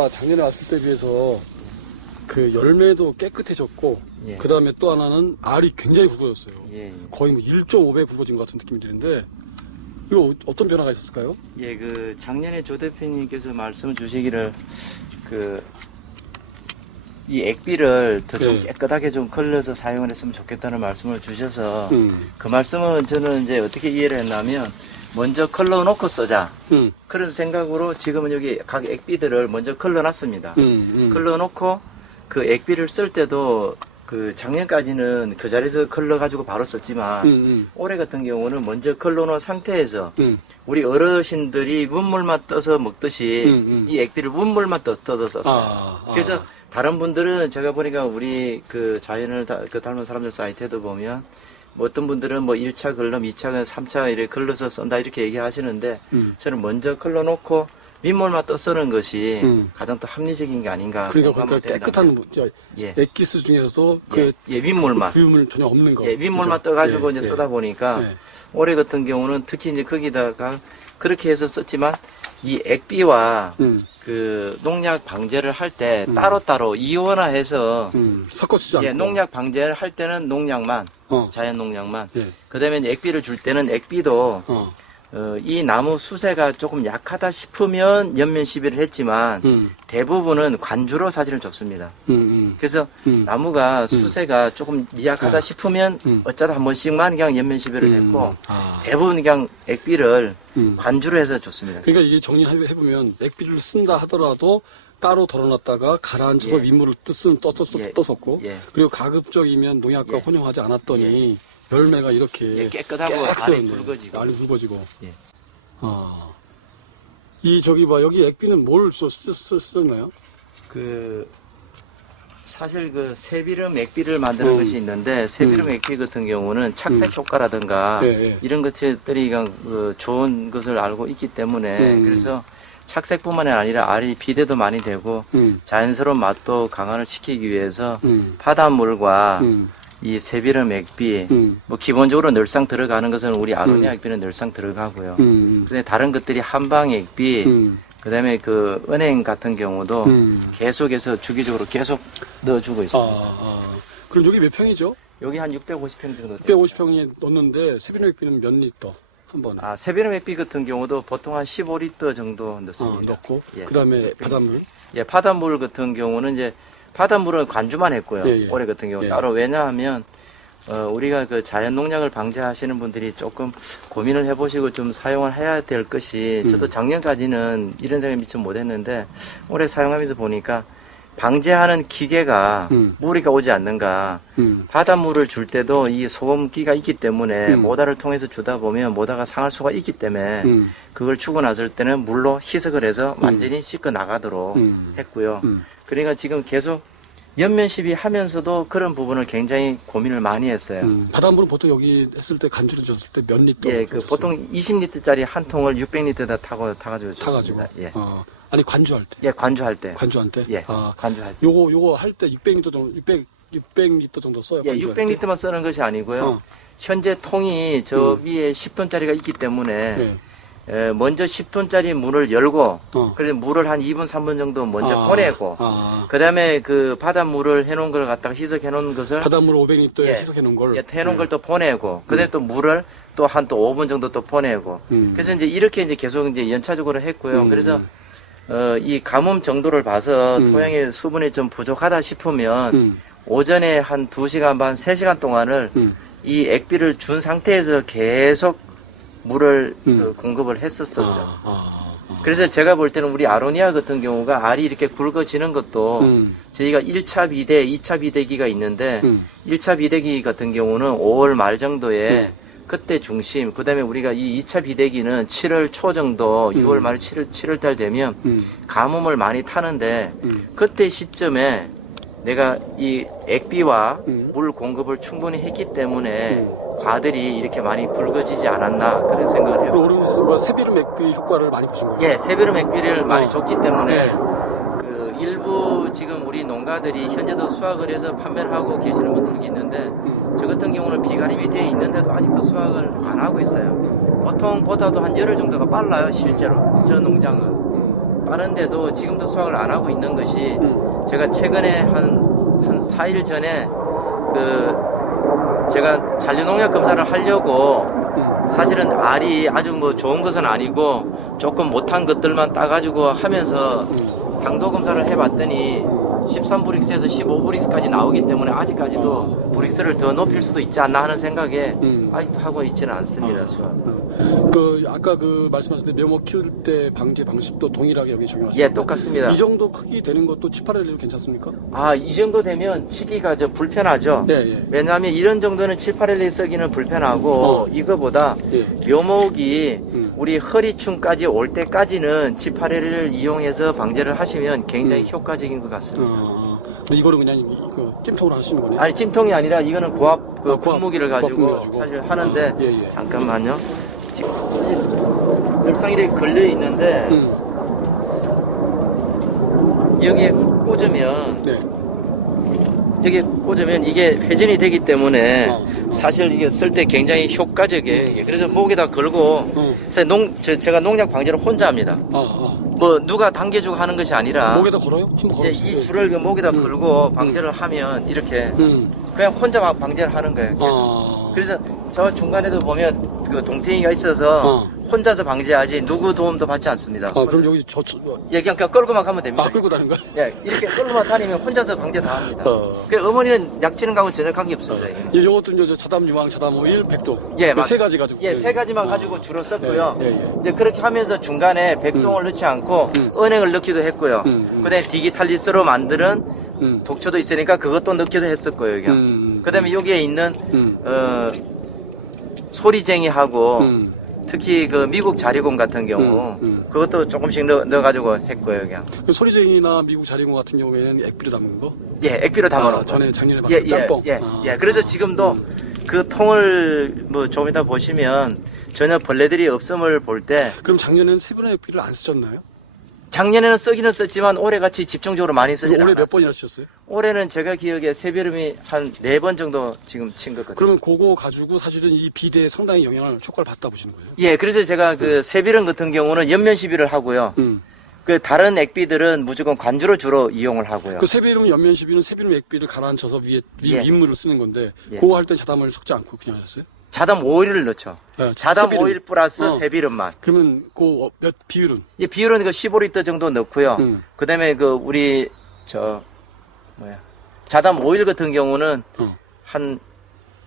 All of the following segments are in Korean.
여기가 작년에 왔을 때 비해서 그 열매도 깨끗해졌고, 예. 그 다음에 또 하나는 알이 굉장히 굵어졌어요. 예, 거의 뭐 1.5배 굵어진 것 같은 느낌이 드는데, 이거 어떤 변화가 있었을까요? 예, 그 작년에 조 대표님께서 말씀 주시기를 이 액비를 더 좀 예. 깨끗하게 좀 걸러서 사용을 했으면 좋겠다는 말씀을 주셔서 음. 그 말씀은 저는 이제 어떻게 이해를 했냐면 먼저 걸러 놓고 쓰자 그런 생각으로 지금은 여기 각 액비들을 먼저 걸러 놨습니다. 걸러 놓고 그 액비를 쓸 때도 그 작년까지는 그 자리에서 걸러 가지고 바로 썼지만 올해 같은 경우는 먼저 걸러 놓은 상태에서 우리 어르신들이 문물만 떠서 먹듯이 이 액비를 문물만 떠서 썼어요. 그래서 다른 분들은 제가 보니까 우리 그 자연을 닮은 사람들 사이트에도 보면 뭐 어떤 분들은 뭐 1차 걸럼, 2차, 3차 이렇게 걸러서 쓴다 이렇게 얘기하시는데 저는 먼저 걸러놓고 민물만 떠 쓰는 것이 가장 또 합리적인 게 아닌가. 그러니까 깨끗한 예. 액기스 중에서도 그 예, 윗물만. 부유물 전혀 없는 거. 예, 윗물만 그죠? 떠가지고 예, 이제 예. 쓰다 보니까 예. 올해 같은 경우는 특히 이제 거기다가 그렇게 해서 썼지만 이 액비와 그 농약 방제를 할 때 따로따로 이원화해서 섞어 쓰지 않고. 예, 농약 방제를 할 때는 농약만, 자연 농약만. 예. 그다음에 이제 액비를 줄 때는 액비도 어. 이 나무 수세가 조금 약하다 싶으면 연면 시비를 했지만 대부분은 관주로 사진을 줬습니다. 그래서 나무가 수세가 조금 미약하다 싶으면 어쩌다 한 번씩만 그냥 연면 시비를 했고 대부분 그냥 액비를 관주로 해서 줬습니다. 그러니까 이게 정리해보면 액비를 쓴다 하더라도 따로 덜어놨다가 가라앉혀서 예. 윗물을 예. 떠섰고 예. 그리고 가급적이면 농약과 예. 혼용하지 않았더니 열매가 이렇게 예, 깨끗하고 알이 굵어지고. 알이 굵어지고. 예. 이 저기 봐 여기 액비는 뭘 썼나요? 그 사실 그 새비름 액비를 만드는 것이 있는데 새비름 액비 같은 경우는 착색 효과라든가 예, 예. 이런 것들이 그냥 좋은 것을 알고 있기 때문에 그래서 착색뿐만이 아니라 알이 비대도 많이 되고 자연스러운 맛도 강화를 시키기 위해서 바닷물과 이 새비름 액비 뭐 기본적으로 늘상 들어가는 것은 우리 아로니아 액비는 늘상 들어가고요. 근데 다른 것들이 한방 액비 그다음에 그 은행 같은 경우도 계속해서 주기적으로 계속 넣어주고 있습니다. 그럼 여기 몇 평이죠? 여기 한 650평 정도. 650평이 넣는데 세비름 액비는 몇 리터 한 번에? 새비름 액비 같은 경우도 보통 한 15리터 정도 넣습니다. 넣고 예. 그다음에 바닷물. 예, 바닷물 같은 경우는 이제 바닷물은 관주만 했고요. 예, 예. 올해 같은 경우 예. 따로 왜냐하면 우리가 그 자연 농약을 방제하시는 분들이 조금 고민을 해보시고 좀 사용을 해야 될 것이 저도 작년까지는 이런 생각을 미처 못했는데 올해 사용하면서 보니까 방제하는 기계가 무리가 오지 않는가. 바닷물을 줄 때도 이 소금기가 있기 때문에 모다를 통해서 주다 보면 모다가 상할 수가 있기 때문에 그걸 주고 났을 때는 물로 희석을 해서 완전히 씻겨 나가도록 했고요. 그러니까 지금 계속 연면 시비 하면서도 그런 부분을 굉장히 고민을 많이 했어요. 바닷물은 보통 여기 했을 때 간주로 줬을 때 몇 리터? 예, 그 보통 20리터짜리 한 통을 600리터에다 타가지고 타가지고. 줬습니다. 예. 아니 관주할 때. 예, 관주할 때. 관주할 때. 예, 관주할 때. 요거 할 때 600리터 정도 600리터 정도 써요. 예, 관주할 때? 600리터만 쓰는 것이 아니고요. 현재 통이 저 위에 10톤짜리가 있기 때문에 네. 먼저 10톤짜리 문을 열고 그래서 물을 한 2분 3분 정도 먼저 꺼내고 그다음에 그 바닷물을 해놓은 걸 갖다가 희석해 놓은 것을 바닷물 500리터에 예. 희석해 놓은 걸 해놓은 걸 또 보내고 그다음에 또 물을 또 한 또 5분 정도 또 보내고 그래서 이제 이렇게 이제 계속 이제 연차적으로 했고요. 그래서 이 가뭄 정도를 봐서 토양의 수분이 좀 부족하다 싶으면 오전에 한 2시간 반, 3시간 동안을 이 액비를 준 상태에서 계속 물을 공급을 했었었죠. 그래서 제가 볼 때는 우리 아로니아 같은 경우가 알이 이렇게 굵어지는 것도 저희가 1차 비대, 2차 비대기가 있는데 1차 비대기 같은 경우는 5월 말 정도에 그때 중심, 그 다음에 우리가 이 2차 비대기는 7월 초 정도, 6월 말 7월 달 되면 가뭄을 많이 타는데 그때 시점에 내가 이 액비와 물 공급을 충분히 했기 때문에 과들이 이렇게 많이 굵어지지 않았나 그런 생각을 해요. 그럼 세비름 액비 효과를 많이 보신 거예요? 예, 새비름 액비를 많이 줬기 때문에 그 일부 지금 우리 농가들이 현재도 수확을 해서 판매를 하고 계시는 분들이 있는데 저 같은 경우는 비가림이 되어 있는데도 아직도 수확을 안 하고 있어요. 보통보다도 한 열흘 정도가 빨라요, 실제로. 저 농장은. 빠른데도 지금도 수확을 안 하고 있는 것이 제가 최근에 한 4일 전에 제가 잔류농약 검사를 하려고 사실은 알이 아주 뭐 좋은 것은 아니고 조금 못한 것들만 따가지고 하면서 당도 검사를 해봤더니 13브릭스에서 15브릭스까지 나오기 때문에 아직까지도 브릭스를 더 높일 수도 있지 않나 하는 생각에 아직도 하고 있지는 않습니다. 수확. 아까 말씀하신 묘목 키울 때 방제 방식도 동일하게 여기 적용하시나요? 예, 똑같습니다. 이 정도 크기 되는 것도 치파렐리도 괜찮습니까? 이 정도 되면 치기가 좀 불편하죠. 예. 왜냐하면 이런 정도는 7, 8일리 쓰기는 불편하고 이거보다 예. 묘목이 우리 허리춤까지 올 때까지는 7, 8일을 이용해서 방제를 하시면 굉장히 효과적인 것 같습니다. 근데 이거를 그냥 찜통으로 하시는 거네요? 아니 찜통이 아니라 이거는 고압 고압, 분무기를 가지고 고압 분무기 사실 하는데 예. 잠깐만요. 지금 열상 이렇게 걸려 있는데 여기에 꽂으면 네. 여기 꽂으면 이게 회전이 되기 때문에 사실 이게 쓸 때 굉장히 효과적이에요. 이게. 그래서 목에다 걸고 사실 제가 농약 방제를 혼자 합니다. 뭐 누가 당겨주고 하는 것이 아니라 목에다 걸어요? 한번 걸어요. 이 줄을 그 목에다 걸고 방제를 하면 이렇게 그냥 혼자 막 방제를 하는 거예요. 그래서 저 중간에도 보면 그 동태기가 있어서 혼자서 방제하지 누구 도움도 받지 않습니다. 그럼 여기 예, 그냥 끌고만 가면 됩니다. 끌고 다니는 거야? 예, 이렇게 끌고만 다니면 혼자서 방제 다 합니다. 그 어머니는 약치는 거하고 전혀 관계 없습니다. 이게. 이것도 이제 자담 유황, 자담 오일, 백동. 예, 세 가지 가지고. 예, 세 가지만 가지고 주로 썼고요. 예. 이제 그렇게 하면서 중간에 백동을 넣지 않고 은행을 넣기도 했고요. 그다음에 디기탈리스로 만드는 독초도 있으니까 그것도 넣기도 했었고요. 여기. 그다음에 여기에 있는 소리쟁이하고 특히 그 미국 자리곰 같은 경우 그것도 조금씩 넣어가지고 했고요. 그냥. 그 소리쟁이나 미국 자리곰 같은 경우에는 액비로 담은 거? 예, 액비로 담아놓은 거. 작년에 봤을 짬뽕. 예. 그래서 지금도 그 통을 뭐 좀 이따 보시면 전혀 벌레들이 없음을 볼 때 그럼 작년에는 세분의 액비를 안 쓰셨나요? 작년에는 쓰기는 썼지만 올해같이 집중적으로 많이 쓰지 않았어요. 올해 몇 번이나 쓰셨어요? 올해는 제가 기억에 새비름이 한 4번 정도 지금 친 것 같아요. 그러면 그거 가지고 사실은 이 비대에 상당히 효과를 받다 보시는 거예요? 예, 그래서 제가 그 새비름 같은 경우는 연면 시비를 하고요. 그 다른 액비들은 무조건 관주로 주로 이용을 하고요. 그 세비름 연면 시비는 세비름 액비를 가라앉혀서 위에 윗물을 쓰는 건데 예. 그거 할 때 자담을 섞지 않고 그냥 하셨어요? 자담 오일을 넣죠. 네, 자담 세비름. 오일 플러스 새비름만. 그러면 그 몇 비율은? 예, 비율은 그 15리터 정도 넣고요. 그다음에 그 우리 자담 오일 같은 경우는 한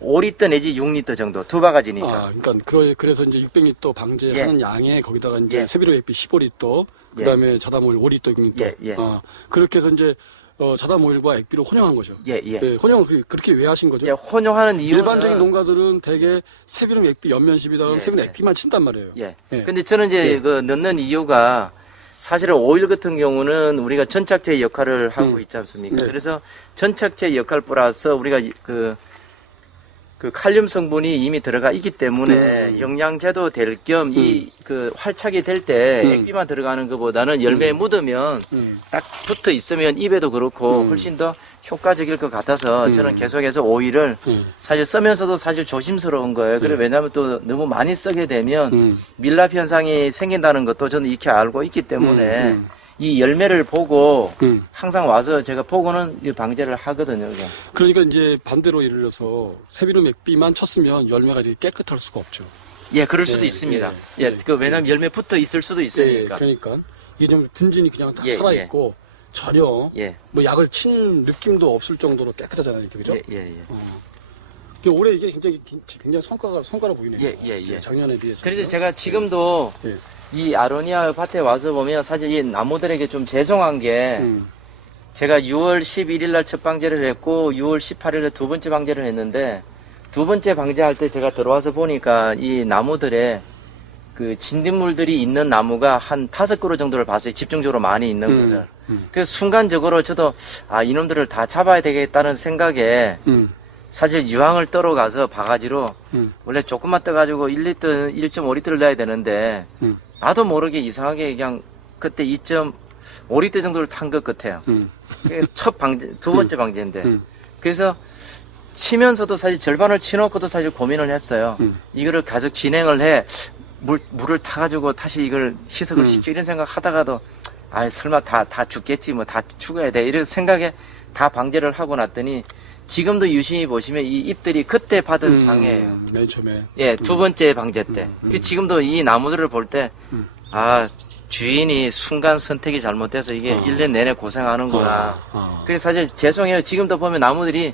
5리터 내지 6리터 정도 두 바가지니까. 그러니까 그래서 이제 600리터 방제하는 양에 거기다가 이제 세비름 액비 15리터, 그다음에 자담 오일 5리터, 6리터. 그렇게 해서 이제 자담 오일과 액비를 혼용한 거죠. 혼용을 그렇게 왜 하신 거죠? 예, 혼용하는 이유는 일반적인 농가들은 대개 세비름 액비 연면 시비다가 세비름 액비만 친단 말이에요. 근데 저는 이제 그 넣는 이유가 사실은 오일 같은 경우는 우리가 전착제 역할을 하고 있지 않습니까? 그래서 전착제 역할 플러스 우리가 그 칼륨 성분이 이미 들어가 있기 때문에 영양제도 될 겸 그 활착이 될 때 액비만 들어가는 것보다는 열매에 묻으면 딱 붙어 있으면 입에도 그렇고 훨씬 더 효과적일 것 같아서 저는 계속해서 오일을 사실 쓰면서도 사실 조심스러운 거예요. 그래 왜냐하면 또 너무 많이 쓰게 되면 밀랍 현상이 생긴다는 것도 저는 익히 알고 있기 때문에 이 열매를 보고 항상 와서 제가 보고는 이 방제를 하거든요. 그러니까 이제 반대로 예를 들어서 세비름 액비만 쳤으면 열매가 이렇게 깨끗할 수가 없죠. 예, 그럴 수도 있습니다. 그 왜냐하면 열매 붙어 있을 수도 있으니까. 그러니까 이게 좀 분진이 그냥 다 살아 있고 전혀 뭐 약을 친 느낌도 없을 정도로 깨끗하잖아요, 그죠? 올해 이게 굉장히 성과가 보이네요. 작년에 비해서. 그래서 제가 지금도 이 아로니아 밭에 와서 보면 사실 이 나무들에게 좀 죄송한 게 제가 6월 11일 날 첫 방제를 했고 6월 18일 날 두 번째 방제를 했는데 두 번째 방제할 때 제가 들어와서 보니까 이 나무들에 그 진딧물들이 있는 나무가 한 5그루 정도를 봤어요. 집중적으로 많이 있는 거죠. 그래서 순간적으로 저도 이놈들을 다 잡아야 되겠다는 생각에 사실 유황을 떨어 가서 바가지로 원래 조금만 떠가지고 1리터, 1.5리터를 넣어야 되는데 나도 모르게 이상하게 그냥 그때 2.5리터 정도를 탄 것 같아요. 첫 방제, 두 번째 방제인데. 그래서 치면서도 사실 절반을 치놓고도 사실 고민을 했어요. 이거를 계속 진행을 해 물을 타가지고 다시 이걸 희석을 시켜 이런 생각 하다가도 아 설마 다 죽겠지 뭐 다 죽어야 돼 이런 생각에 다 방제를 하고 났더니 지금도 유심히 보시면 이 잎들이 그때 받은 장애예요. 맨 처음에. 예, 두 번째 방제 때. 지금도 이 나무들을 볼 때, 아, 주인이 순간 선택이 잘못돼서 이게 1년 내내 고생하는구나. 그래서 사실 죄송해요. 지금도 보면 나무들이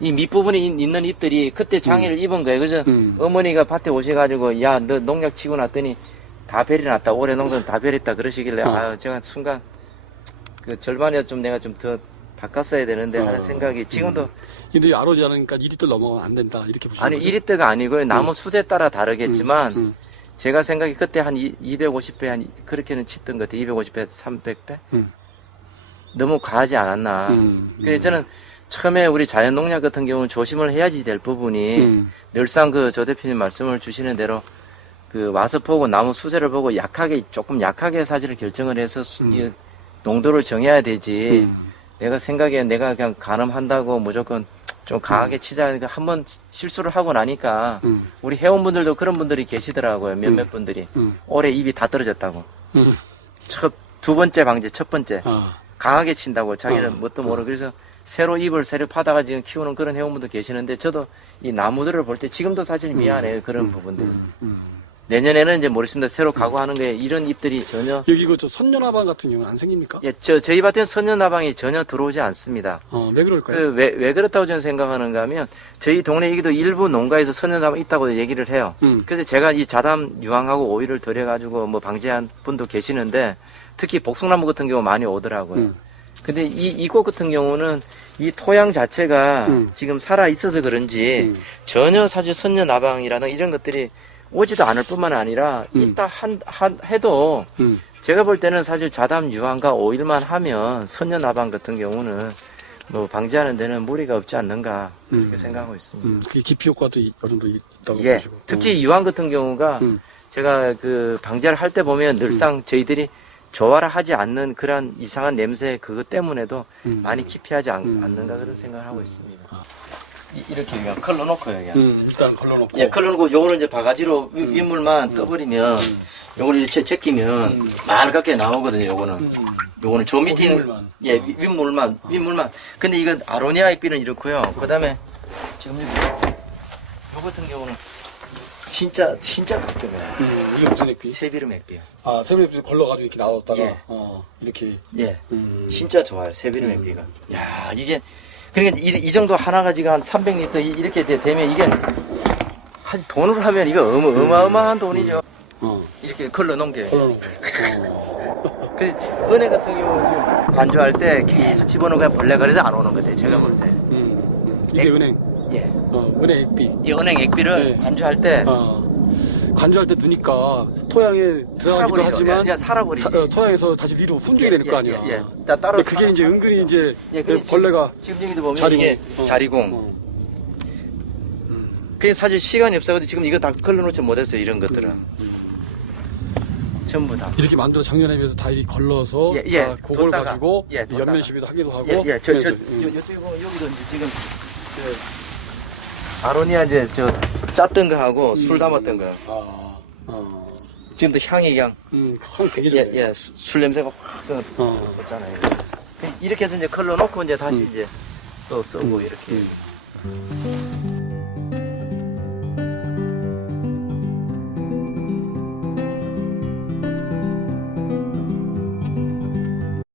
이 밑부분에 있는 잎들이 그때 장애를 입은 거예요. 그래서 어머니가 밭에 오셔가지고, 야, 너 농약 치고 났더니 다 별이 났다. 올해 농사는 다 별했다. 그러시길래, 아유, 제가 순간 그 절반이라도 좀 내가 좀 더 바꿨어야 되는데 하는 생각이 지금도 근데 아로니 하니까 2리터 넘어가면 안 된다 이렇게 보시는 아니 거죠? 1리터가 아니고요. 나무 수에 따라 다르겠지만 제가 생각이 그때 한 250배 한 그렇게는 치던 것 같아요. 250배, 300배? 너무 과하지 않았나. 그래서 저는 처음에 우리 자연농약 같은 경우는 조심을 해야지 될 부분이 늘상 그 조 대표님 말씀을 주시는 대로 그 와서 보고 나무 수제를 보고 조금 약하게 사실을 결정을 해서 이 농도를 정해야 되지. 내가 생각에 내가 그냥 가늠한다고 무조건 좀 강하게 치자. 한번 실수를 하고 나니까 우리 회원분들도 그런 분들이 계시더라고요. 몇몇 분들이 올해 입이 다 떨어졌다고. 두 번째 방제, 첫 번째 강하게 친다고 자기는 뭣도 모르고 그래서 새로 잎을 새로 파다가 지금 키우는 그런 회원분도 계시는데 저도 이 나무들을 볼 때 지금도 사실 미안해요. 그런 부분들. 내년에는 이제 모르겠습니다. 새로 각오하는 거에 이런 잎들이 전혀 여기 저 선녀나방 같은 경우는 안 생깁니까? 예, 저희 밭에는 선녀나방이 전혀 들어오지 않습니다. 왜 그럴까요? 왜 그렇다고 저는 생각하는가 하면 저희 동네 여기도 일부 농가에서 선녀나방 있다고 얘기를 해요. 그래서 제가 이 자담 유황하고 오일을 들여가지고 뭐 방제한 분도 계시는데 특히 복숭나무 같은 경우 많이 오더라고요. 근데 이곳 같은 경우는 이 토양 자체가 지금 살아 있어서 그런지 전혀 사실 선녀나방이라는 이런 것들이 오지도 않을 뿐만 아니라 있다 해도 제가 볼 때는 사실 자담 유황과 오일만 하면 선녀나방 같은 경우는 뭐 방지하는 데는 무리가 없지 않는가 그렇게 생각하고 있습니다. 그게 기피 효과도 어느 정도 있다고 예, 보시고. 특히 유황 같은 경우가 제가 그 방제를 할 때 보면 늘상 저희들이 조화를 하지 않는 그런 이상한 냄새 그것 때문에도 많이 기피하지 않는가 그런 생각을 하고 있습니다. 이렇게 그냥 걸러놓고요, 그냥. 일단 걸러놓고. 예, 걸러놓고 요거는 이제 바가지로 윗물만 떠버리면 요거를 이렇게 제끼면 맑게 나오거든요, 요거는. 요거는 저 밑에 있는, 윗물만. 예, 윗물만. 근데 이건 아로니아 액비는 이렇고요. 그 다음에 지금 요 같은 경우는 진짜 가끔해요. 이게 무슨 액비? 새비름 액비요. 아, 새비름 걸러가지고 이렇게 나왔다가, 예. 이렇게. 예. 진짜 좋아요, 새비름 액비가. 야, 이게, 그러니까 이 정도 하나가 지금 한 300리터 이렇게 되면 이게 사실 돈으로 하면 이거 어마어마한 돈이죠. 이렇게 걸러놓은 게. 걸러놓고. 그래서 은행 같은 경우 지금 관주할 때 계속 집어넣으면 그냥 벌레가 그래서 안 오는 거예요, 제가 볼 때. 이게 은행. 예. 은행 액비. 이 은행 액비를 네. 관주할 때 관주할 때 두니까 토양에 들어가기도 하지만 그냥 살아버리지. 토양에서 다시 위로 fun중이 되는 거 아니야. 예. 따로 근데 그게 이제 은근히 이제 근데 벌레가 지금 여기도 보면 자리공. 이게 자리공. 그게 사실 시간이 없어가지고 지금 이거 다 걸러놓지 못했어요, 이런 것들은. 전부 다. 이렇게 만들어 작년에 비해서 다 이렇게 걸러서 다 그걸 뒀다가, 가지고 뒀다가. 연면 시비도 하기도 하고. 예, 그래서, 요쪽에 보면 여기도 이제 지금 아로니아 이제 짰던 거 하고 술 담았던 거. 지금도 향이 그냥 향 되게 좋네. 예, 술 냄새가 확 돋잖아요. 이렇게 해서 이제 걸러놓고 이제 다시 이제 또 쓰고 이렇게.